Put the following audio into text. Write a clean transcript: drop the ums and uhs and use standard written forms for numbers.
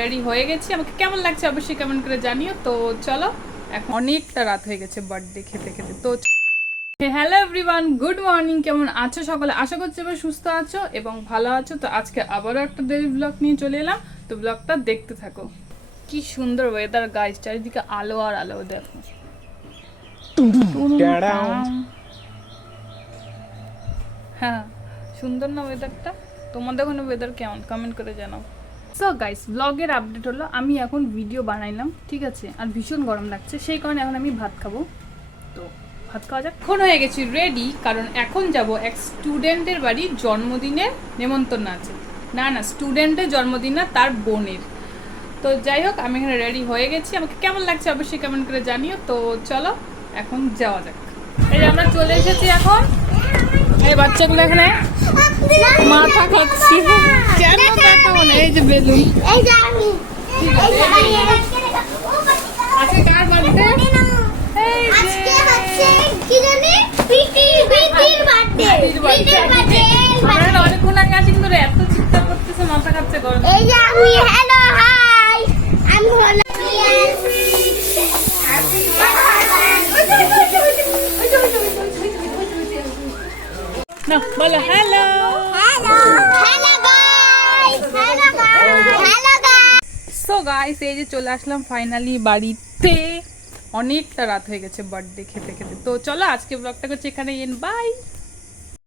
Ready হয়ে গেছি, আমাকে কেমন লাগছে অবশ্যই কমেন্ট করে জানিও। তো চলো, এখন অনেকটা রাত হয়ে গেছে বার্থডে খেতে খেতে। তো হ্যালো এভরিওয়ান, গুড মর্নিং। কেমন আছো সকলে? আশা করছি এবার সুস্থ আছো এবং ভালো আছো। তো আজকে আবারও একটা ডেইলি ব্লগ নিয়ে চলে এলাম, তো ব্লগটা দেখতে থাকো। কি সুন্দর ওয়েদার গাইস, চারিদিকে আলো আর আলো। দেখো হ্যাঁ, সুন্দর না ওয়েদারটা? তোমাদের ওখানে ওয়েদার কেমন কমেন্ট করে জানাও। সো গাইস, ব্লগের আপডেট হলো, আমি এখন ভিডিও বানাইলাম, ঠিক আছে? আর ভীষণ গরম লাগছে, সেই কারণে এখন আমি ভাত খাবো। তো ভাত খাওয়া যাক। এখন হয়ে গেছি রেডি, কারণ এখন যাব এক স্টুডেন্টের বাড়ি, জন্মদিনের নেমন্তন্ন আছে। না না, স্টুডেন্টের জন্মদিন না, তার বোনের। তো যাই হোক, আমি এখানে রেডি হয়ে গেছি, আমাকে কেমন লাগছে অবশ্যই কমেন্ট করে জানিও। তো চলো এখন যাওয়া যাক। এই যে আমরা চলে এসেছি এখন। এই বাচ্চাগুলো এখানে মাথা খাচ্ছি। কেন দেখাবো না? এই যে বেলুন। আজকে কার বার্থডে? আজকে হচ্ছে কি জানি বিটির বার্থডে। আমরা অনেকক্ষণ আগে আছি কিন্তু এত চিৎকার করতেছে, মাথা খাচ্ছে গরম। এই যে আমি হ্যালো হাই, আমি হলো না বলো হ্যালো। সো গাইস, এই যে চলে আসলাম ফাইনালি বাড়িতে। অনেকটা রাত হয়ে গেছে বার্থডে খেতে খেতে। তো চলো আজকে ব্লগটা করছি এখানে। বাই।